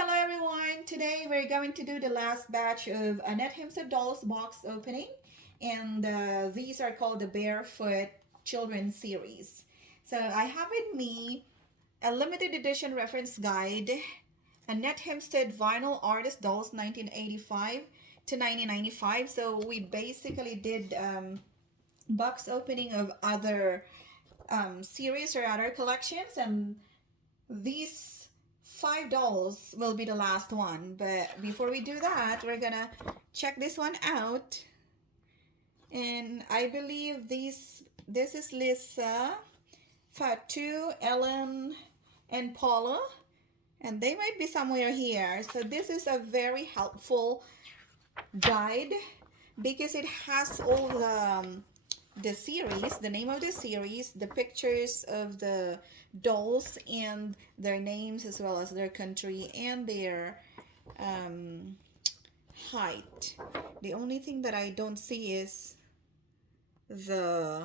Hello everyone! Today we're going to do the last batch of Annette Himstedt dolls box opening, and these are called the Barefoot Children series. So I have with me a limited edition reference guide, Annette Himstedt Vinyl Artist Dolls 1985 to 1995. So we basically did box opening of other series or other collections, and these five dolls will be the last one. But before we do that, we're gonna check this one out. And I believe this is Lisa, Fatou, Ellen, and Paula. And they might be somewhere here. So this is a very helpful guide because it has all the series, the name of the series, the pictures of the dolls and their names, as well as their country and their height. The only thing that I don't see is the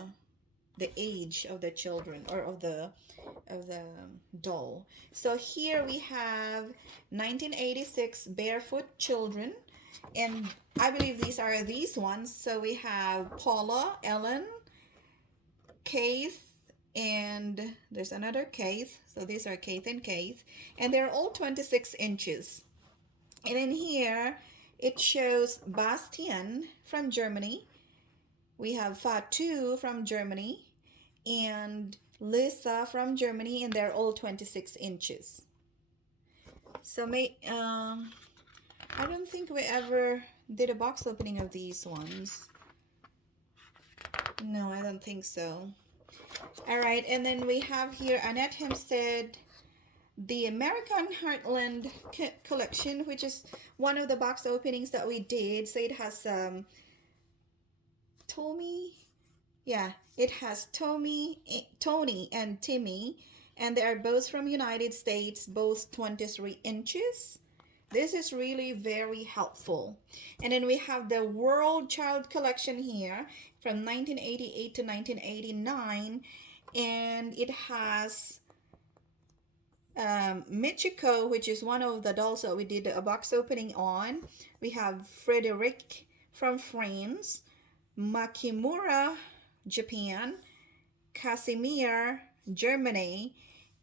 age of the children, or of the doll. So here we have 1986 Barefoot Children, and I believe these are these ones. So we have Paula, Ellen, Keith, and there's another Keith. So these are Keith and Keith, and they're all 26 inches. And in here it shows Bastian from Germany. We have Fatou from Germany and Lisa from Germany, and they're all 26 inches. So I don't think we ever did a box opening of these ones. No, I don't think so. All right, and then we have here Annette Himstedt, the American Heartland collection, which is one of the box openings that we did. So it has Tommy, yeah, it has Tony and Timmy, and they are both from United States, both 23 inches. This is really very helpful. And then we have the World Child Collection here from 1988 to 1989, and it has Michiko, which is one of the dolls that we did a box opening on. We have Frederic from France, Makimura, Japan, Casimir, Germany,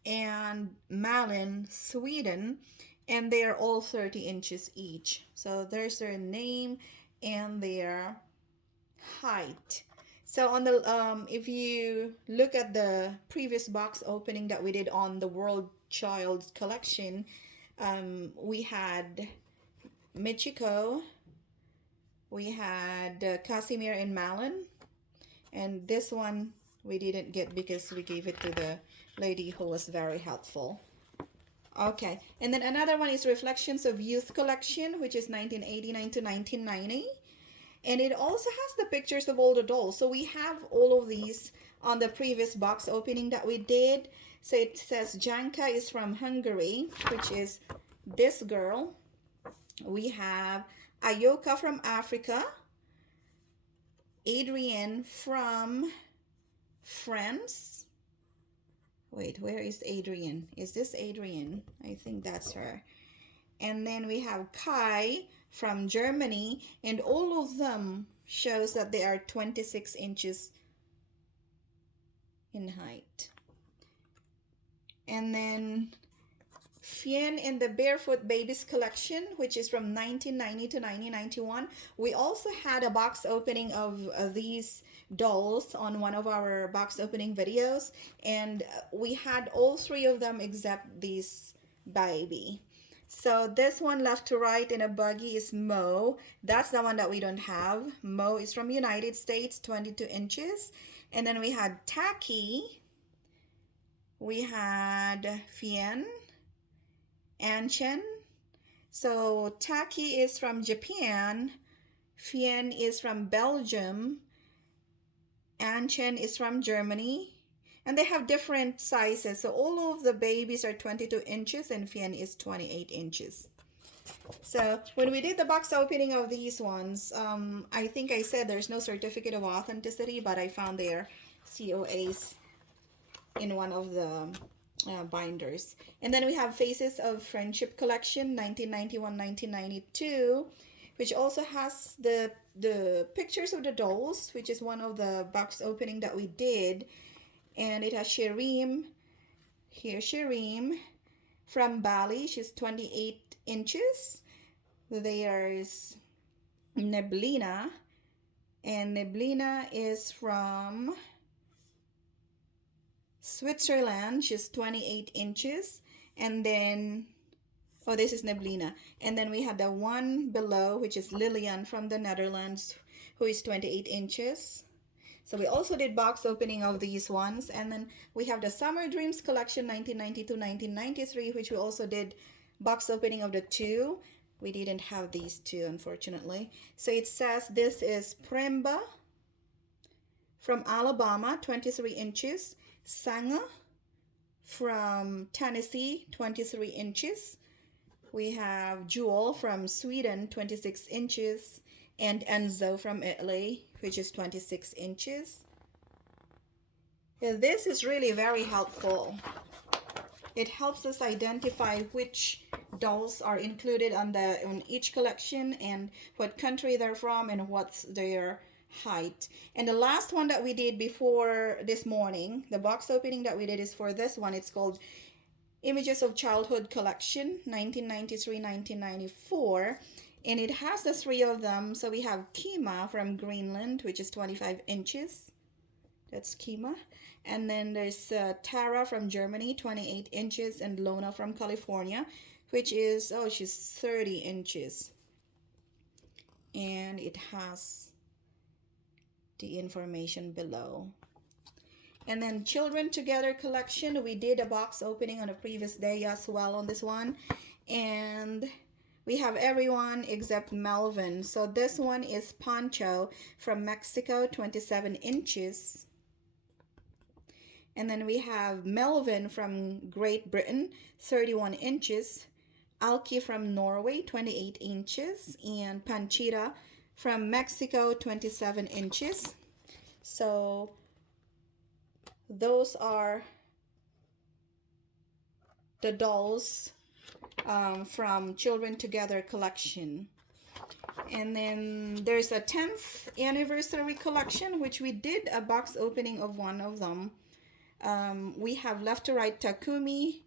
and Malin, Sweden, and they are all 30 inches each. So there's their name and their height. So on the if you look at the previous box opening that we did on the World Child Collection, we had Michiko, we had Casimir and Malin, and this one we didn't get because we gave it to the lady who was very helpful. Okay, and then another one is Reflections of Youth Collection, which is 1989 to 1990. And it also has the pictures of all the dolls. So we have all of these on the previous box opening that we did. So it says Janka is from Hungary, which is this girl. We have Ayoka from Africa. Adrienne from France. Wait, where is Adrienne? Is this Adrienne? I think that's her. And then we have Kai from Germany, and all of them shows that they are 26 inches in height. And then Fien in the Barefoot Babies collection, which is from 1990 to 1991. We also had a box opening of these dolls on one of our box opening videos, and we had all three of them except this baby. So this one left to right in a buggy is Mo. That's the one that we don't have. Mo is from United States, 22 inches. And then we had Taki. We had Fien. Anchen. So Taki is from Japan. Fien is from Belgium. Anchen is from Germany. And they have different sizes. So all of the babies are 22 inches and Fien is 28 inches. So when we did the box opening of these ones, I think I said there's no certificate of authenticity, but I found their COAs in one of the binders. And then we have Faces of Friendship collection 1991-1992, which also has the pictures of the dolls, which is one of the box opening that we did. And it has Shirim. Here's Shirim from Bali. She's 28 inches. There's Neblina, and Neblina is from Switzerland. She's 28 inches. And then, oh, this is Neblina. And then we have the one below, which is Lillian from the Netherlands, who is 28 inches. So we also did box opening of these ones. And then we have the Summer Dreams collection 1992-1993, which we also did box opening of the two. We didn't have these two, unfortunately. So it says this is Premba from Alabama, 23 inches. Sanga from Tennessee, 23 inches. We have Jewel from Sweden, 26 inches. And Enzo from Italy, which is 26 inches. Yeah, this is really very helpful. It helps us identify which dolls are included on each collection and what country they're from and what's their height. And the last one that we did before this morning, the box opening that we did is for this one. It's called Images of Childhood Collection 1993-1994, and it has the three of them. So we have Kima from Greenland, which is 25 inches. That's Kima. And then there's Tara from Germany, 28 inches, and Lona from California, which is, oh, she's 30 inches. And it has the information below. And then Children Together collection, we did a box opening on a previous day as well on this one. And we have everyone except Melvin. So this one is Pancho from Mexico, 27 inches. And then we have Melvin from Great Britain, 31 inches. Alki from Norway, 28 inches. And Panchita from Mexico, 27 inches. So those are the dolls from Children Together collection. And then there's a 10th anniversary collection, which we did a box opening of one of them. We have Left to Right Takumi,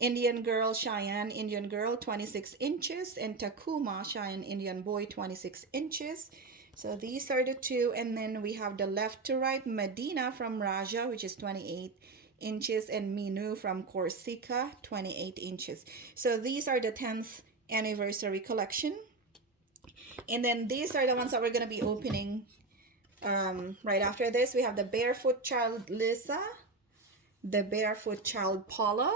Indian Girl Cheyenne, Indian Girl, 26 inches, and Takuma, Cheyenne Indian Boy, 26 inches. So these are the two. And then we have the Left to Right Medina from Raja, which is 28 inches, and Minu from Corsica, 28 inches. So these are the 10th anniversary collection. And then these are the ones that we're going to be opening right after this. We have the Barefoot Child Lisa, the Barefoot Child Paula.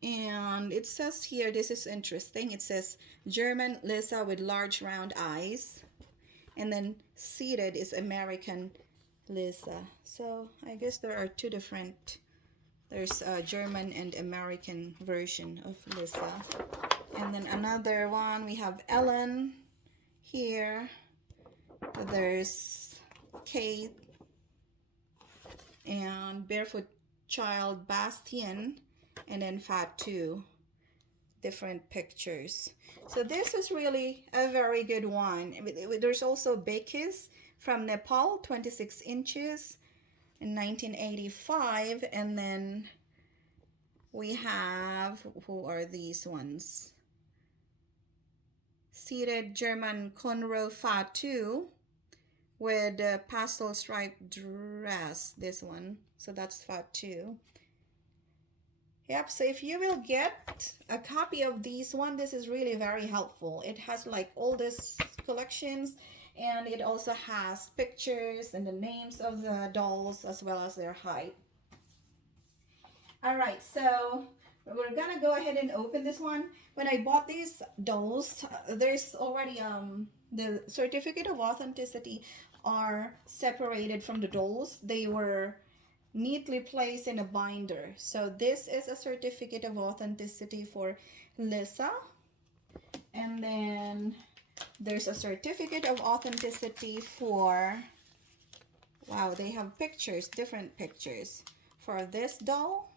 And it says here, this is interesting. It says German Lisa with large round eyes. And then seated is American Lisa. So I guess there are two different, there's a German and American version of Lisa. And then another one, we have Ellen here. There's Kate and Barefoot Child Bastian, and then Fatou. Different pictures. So this is really a very good one. There's also Bekis from Nepal, 26 inches in 1985. And then we have, who are these ones? Seated German Conro Fatou with a pastel striped dress, this one. So that's Fatou. Yep, so if you will get a copy of these one, this is really very helpful. It has like all these collections, and it also has pictures and the names of the dolls as well as their height. All right, so we're gonna go ahead and open this one. When I bought these dolls, there's already the certificate of authenticity are separated from the dolls. They were neatly placed in a binder. So this is a certificate of authenticity for Lisa. And then there's a certificate of authenticity for, wow, they have pictures, different pictures, for this doll.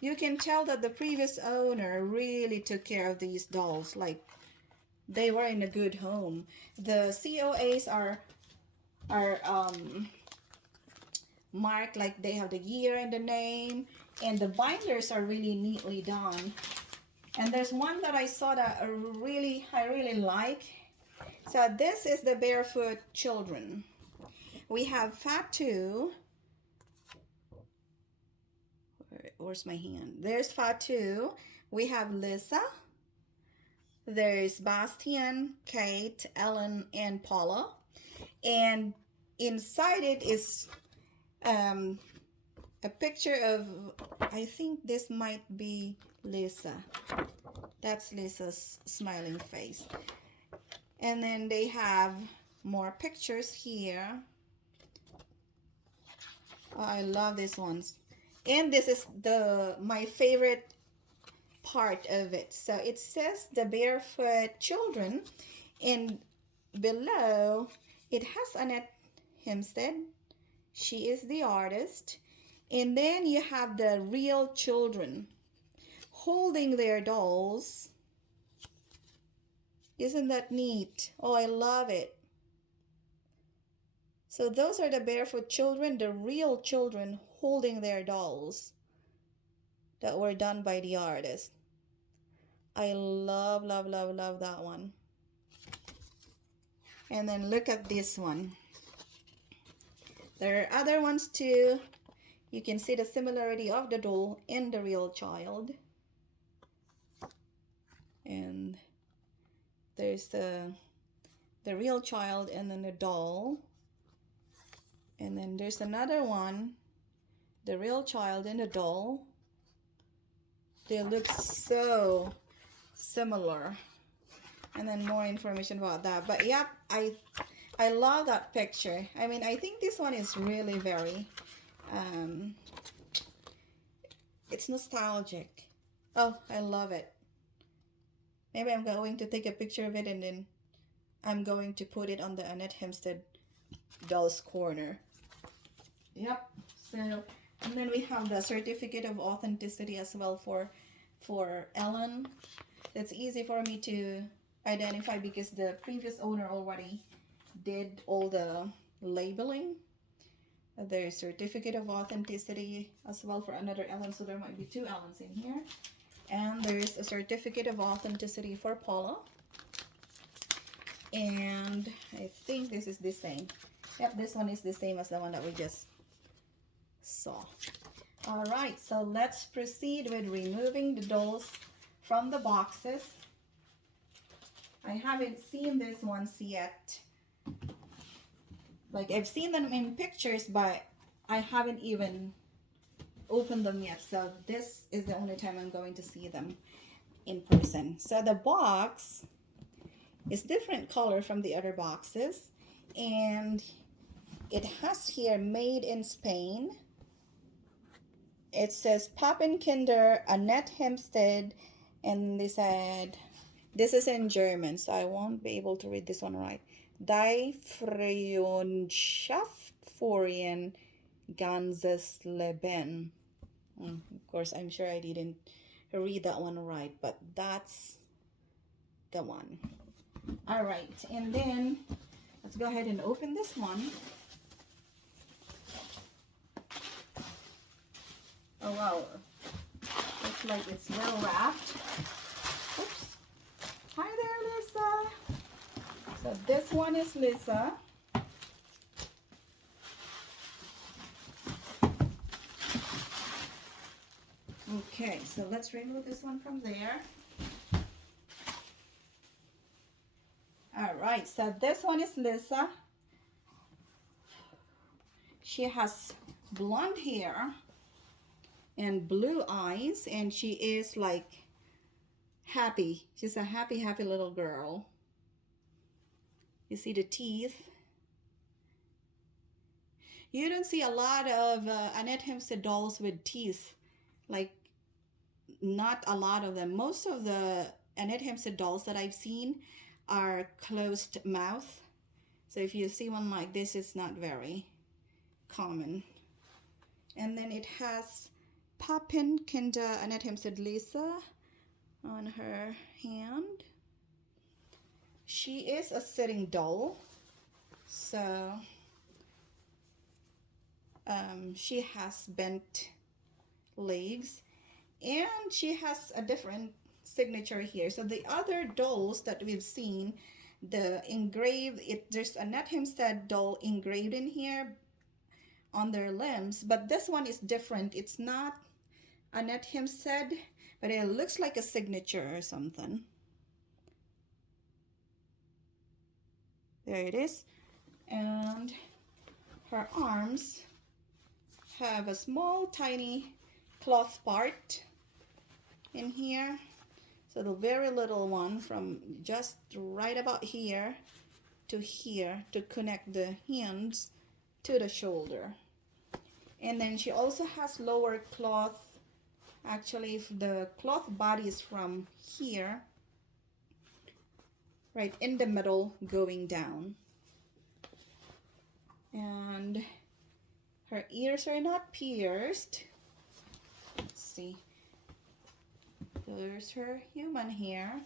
You can tell that the previous owner really took care of these dolls, like they were in a good home. The COAs are marked like they have the year and the name, and the binders are really neatly done. And there's one that I saw that I really like. So this is the Barefoot children. We have Fatou. Where's my hand? There's Fatou. We have Lisa. There's Bastian, Kate, Ellen, and Paula. And inside it is a picture of, I think this might be Lisa. That's Lisa's smiling face. And then they have more pictures here. Oh, I love these ones. And this is my favorite part of it. So it says the Barefoot children, and below it has Annette Himstedt. She is the artist. And then you have the real children holding their dolls. Isn't that neat? Oh, I love it. So those are the Barefoot children, the real children holding their dolls that were done by the artist. I love that one. And then look at this one. There are other ones too. You can see the similarity of the doll and the real child. And there's the real child and then the doll. And then there's another one, the real child and the doll. They look so similar. And then more information about that. But yep, I love that picture. I mean, I think this one is really very it's nostalgic. Oh, I love it. Maybe I'm going to take a picture of it and then I'm going to put it on the Annette Himstedt Dolls Corner. Yep. So, and then we have the certificate of authenticity as well for Ellen. It's easy for me to identify because the previous owner already did all the labeling. There's certificate of authenticity as well for another Ellen, so there might be two Ellens in here. And there's a certificate of authenticity for Paula. And I think this is the same. Yep, this one is the same as the one that we just saw. All right, so let's proceed with removing the dolls from the boxes. I haven't seen these ones yet. Like, I've seen them in pictures, but I haven't even opened them yet. So this is the only time I'm going to see them in person. So the box is different color from the other boxes. And it has here, made in Spain. It says Pappenkinder, Annette Himstedt, and they said, this is in German, so I won't be able to read this one right. Die Freundschaft für ein ganzes Leben. Of course, I'm sure I didn't read that one right, but that's the one. All right, and then let's go ahead and open this one. Oh wow, looks like it's well wrapped. Oops. Hi there, Lisa. So this one is Lisa. Okay, so let's remove this one from there. All right, so this one is Lisa. She has blonde hair and blue eyes, and she is like happy. She's a happy little girl. You see the teeth. You don't see a lot of Annette Himstedt dolls with teeth. Like, not a lot of them. Most of the Annette Himstedt dolls that I've seen are closed mouth. So if you see one like this, it's not very common. And then it has Poppin, Kinda, Annette Himstedt, Lisa on her hand. She is a sitting doll, so she has bent legs, and she has a different signature here. So the other dolls that we've seen, the engraved, there's a Annette Himstedt doll engraved in here on their limbs, but this one is different. It's not Annette Himstedt, but it looks like a signature or something. There it is. And her arms have a small tiny cloth part in here. So the very little one from just right about here to connect the hands to the shoulder. And then she also has lower cloth. Actually, if the cloth body is from here, right in the middle, going down. And her ears are not pierced. Let's see. There's her human hair.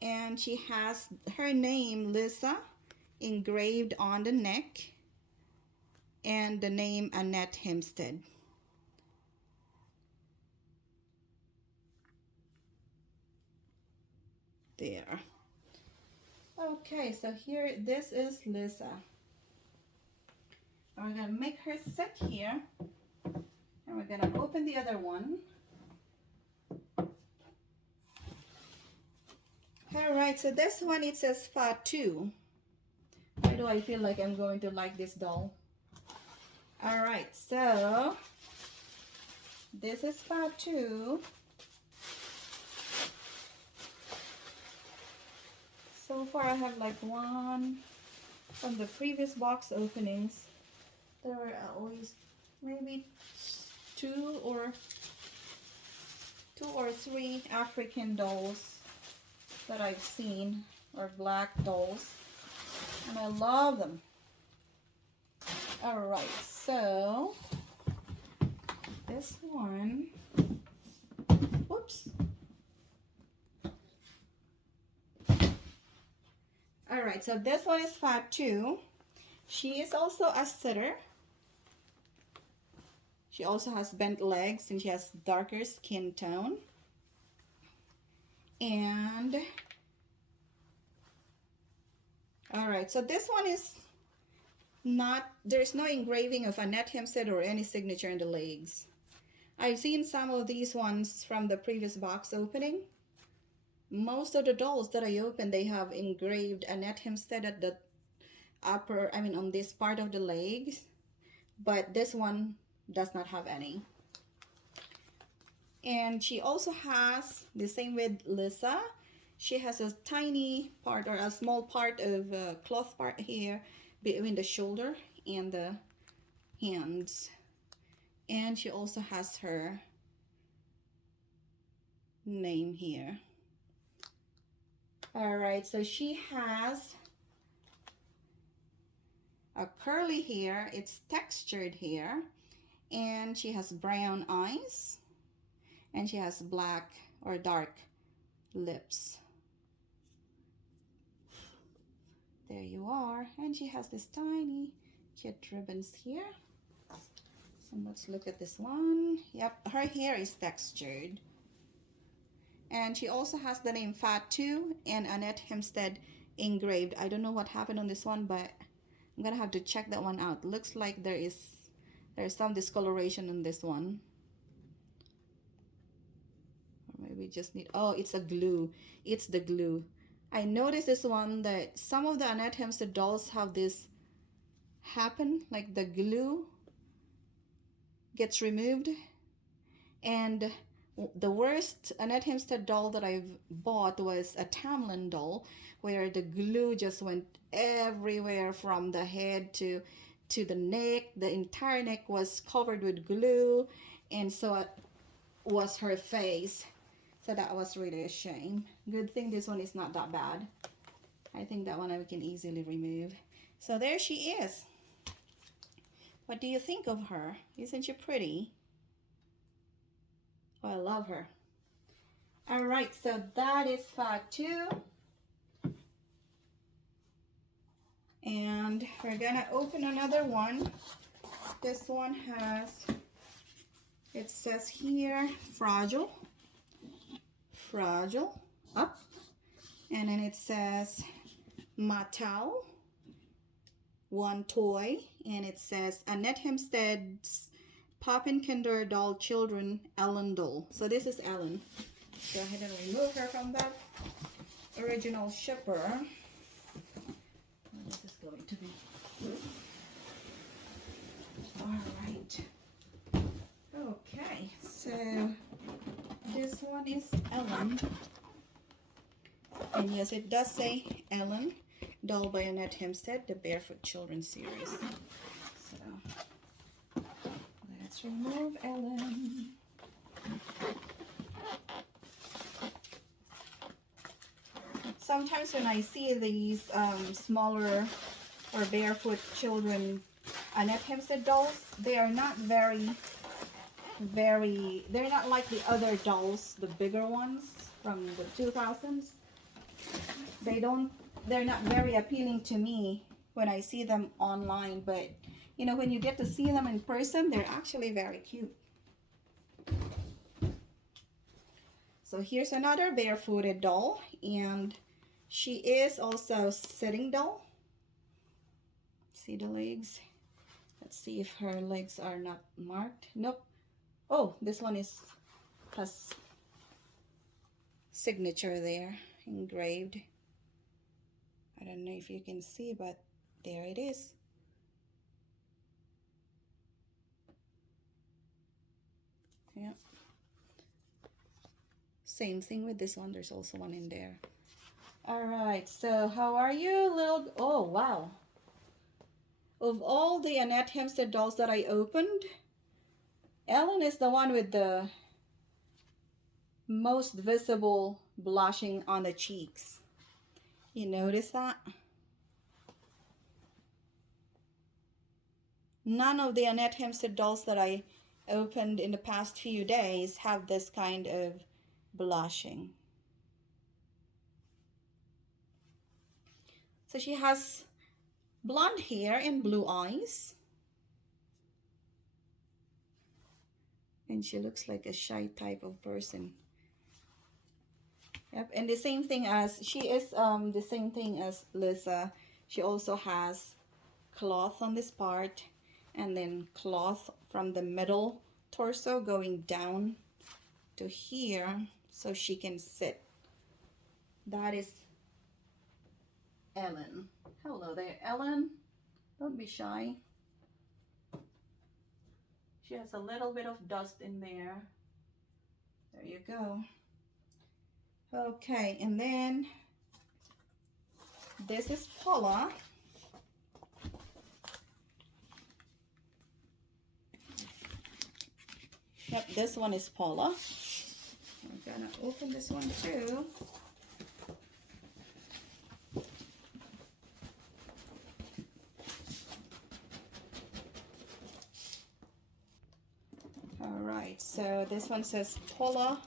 And she has her name, Lisa, engraved on the neck. And the name Annette Himstedt. There. Okay, so here, this is Lisa. We're gonna make her sit here, and we're gonna open the other one. All right, so this one, it says Fatou. Why do I feel like I'm going to like this doll? All right, so this is Fatou. So far I have like one from the previous box openings. There were at least maybe two or three African dolls that I've seen, or black dolls, and I love them. All right, so this one, whoops. All right, so this one is Fatou. She is also a sitter. She also has bent legs, and she has darker skin tone. And all right, so this one is not, there's no engraving of Annette Himstedt or any signature in the legs. I've seen some of these ones from the previous box opening. Most of the dolls that I opened, they have engraved Annette Himstedt at the upper, I mean on this part of the legs, but this one does not have any. And she also has the same with Lisa. She has a tiny part, or a small part of cloth part here between the shoulder and the hands. And she also has her name here. All right, so she has a curly hair. It's textured hair, and she has brown eyes, and she has black or dark lips. There you are. And she has this tiny cute ribbons here. And let's look at this one. Yep, her hair is textured. And she also has the name Fatou and Annette Himstedt engraved. I don't know what happened on this one, but I'm gonna have to check that one out. Looks like there's some discoloration on this one. Or maybe just need, oh, it's a glue. It's the glue. I noticed this one that some of the Annette Himstedt dolls have this happen, like the glue gets removed. And the worst Annette Himstedt doll that I've bought was a Tamlin doll, where the glue just went everywhere from the head to the neck. The entire neck was covered with glue, and so it was her face. So that was really a shame. Good thing this one is not that bad. I think that one I can easily remove. So there she is. What do you think of her? Isn't she pretty? Oh, I love her. All right, so that is Fatou. And we're gonna open another one. This one has, it says here, fragile, up. And then it says Mattel, one toy. And it says Annette Himsted's Poppin' Kinder Doll Children, Ellen doll. So this is Ellen. Go ahead and remove her from the original shipper. This is going to be all right. Okay, so this one is Ellen, and yes, it does say Ellen, doll by Annette Himstedt, the Barefoot Children's series. So let's remove Ellen. Sometimes when I see these smaller or barefoot children Annette Himstedt dolls, they are not they're not like the other dolls, the bigger ones from the 2000s. They're not very appealing to me when I see them online, but you know, when you get to see them in person, they're actually very cute. So here's another barefooted doll, and she is also sitting doll. See the legs? Let's see if her legs are not marked. Nope. Oh, this one has signature there engraved. I don't know if you can see, but there it is. Yeah. Same thing with this one. There's also one in there. All right. So how are you, little? Oh, wow. Of all the Annette Himstedt dolls that I opened, Ellen is the one with the most visible blushing on the cheeks. You notice that? None of the Annette Himstedt dolls that I opened in the past few days have this kind of blushing. So she has blonde hair and blue eyes. And she looks like a shy type of person. Yep, and the same thing as, she is the same thing as Lisa. She also has cloth on this part, and then cloth from the middle torso going down to here so she can sit. That is Ellen. Hello there, Ellen. Don't be shy. She has a little bit of dust in there. There you go. Okay, and then this is Paula. Yep, this one is Paula. We're gonna open this one too. All right, so this one says Paula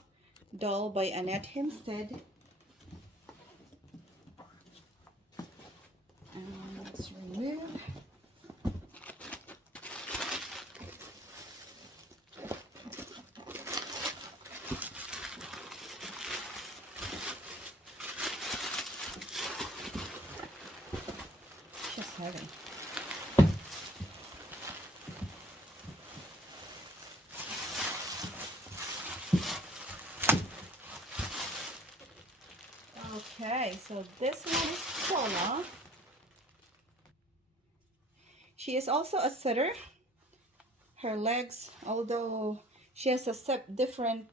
doll by Annette Himstedt. And let's remove. Just heavy. Okay, so this one is Paula. She is also a sitter. Her legs, although she has a different,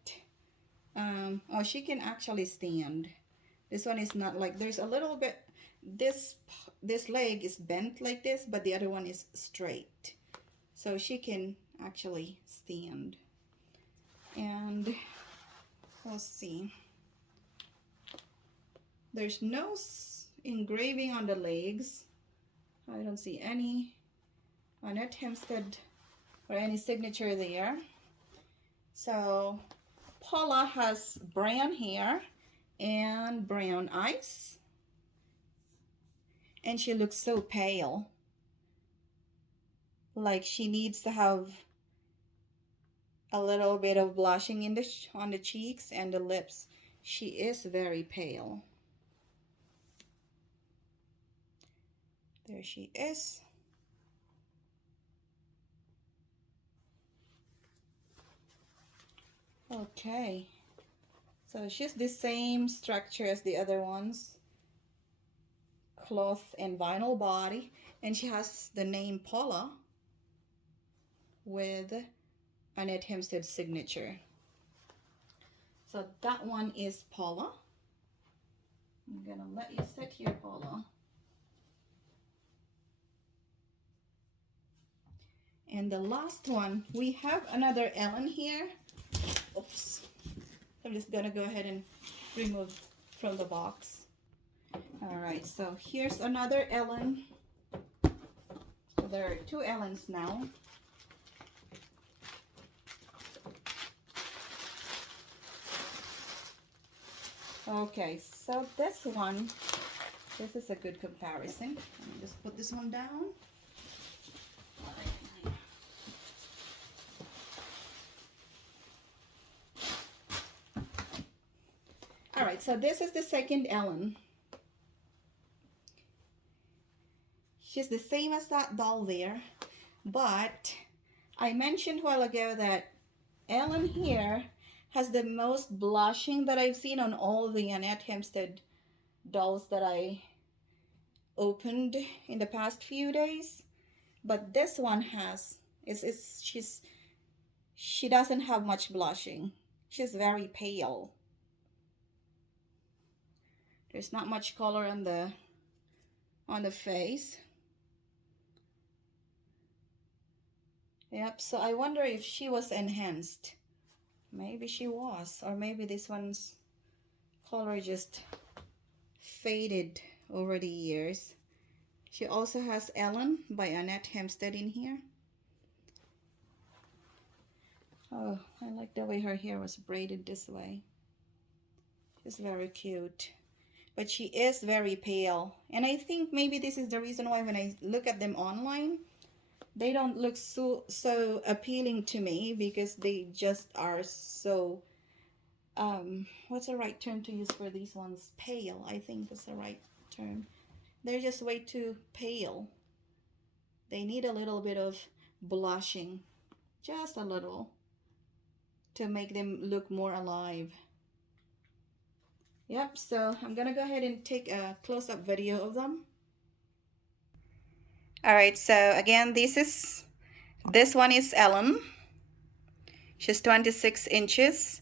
oh, she can actually stand. This one is not like, there's a little bit, this leg is bent like this, but the other one is straight. So she can actually stand. And let's see. There's no engraving on the legs. I don't see any. Annette Himstedt or any signature there. So Paula has brown hair and brown eyes, and she looks so pale, like she needs to have a little bit of blushing in the on the cheeks and the lips. She is very pale. There she is. Okay, so she's the same structure as the other ones, cloth and vinyl body, and she has the name Paula with Annette Himstedt signature. So that one is Paula. I'm gonna let you sit here, Paula. And the last one, we have another Ellen here. Oops. I'm just gonna go ahead and remove from the box. All right, so here's another Ellen. So there are two Ellens now. Okay, so this one, this is a good comparison. Let me just put this one down. All right, so this is the second Ellen. She's the same as that doll there, but I mentioned a while ago that Ellen here has the most blushing that I've seen on all the Annette Himstedt dolls that I opened in the past few days. But this one has, she doesn't have much blushing. She's very pale. There's not much color on the face. Yep, so I wonder if she was enhanced. Maybe she was, or maybe this one's color just faded over the years. She also has Ellen by Annette Himstedt in here. Oh, I like the way her hair was braided this way. She's very cute. But she is very pale. And I think maybe this is the reason why when I look at them online, they don't look so appealing to me, because they just are so, what's the right term to use for these ones? Pale, I think that's the right term. They're just way too pale. They need a little bit of blushing, just a little, to make them look more alive. Yep, so I'm gonna go ahead and take a close-up video of them. All right, so again, this one is Ellen. She's 26 inches,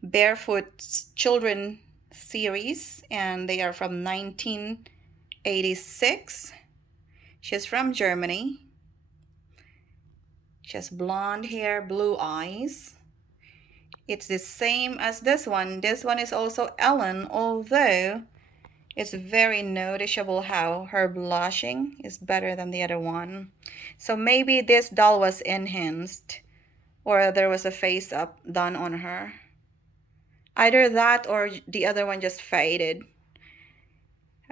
Barefoot Children series, and they are from 1986. She's from Germany. She has blonde hair, blue eyes. It's the same as this one. This one is also Ellen, although it's very noticeable how her blushing is better than the other one. So maybe this doll was enhanced, or there was a face up done on her. Either that or the other one just faded.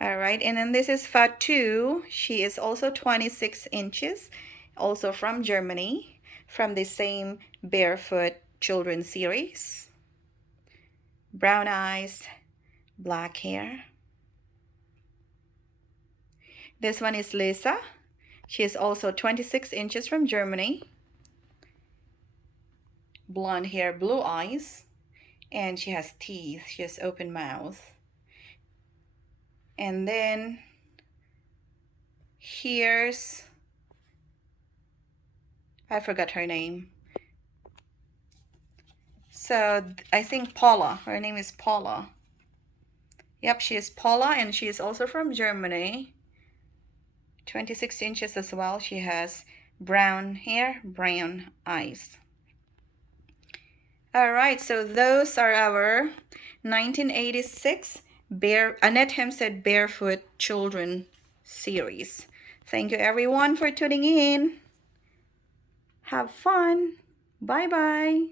All right, and then this is Fatou. She is also 26 inches, also from Germany, from the same Barefoot Children series. Brown eyes, black hair. This one is Lisa. She is also 26 inches from Germany. Blonde hair, blue eyes, and she has teeth. She has open mouth. And then here's, I forgot her name. So I think Paula. Her name is Paula. Yep, she is Paula, and she is also from Germany. 26 inches as well. She has brown hair, brown eyes. All right, so those are our 1986 Annette Himstedt Barefoot Children series. Thank you everyone for tuning in. Have fun. Bye bye.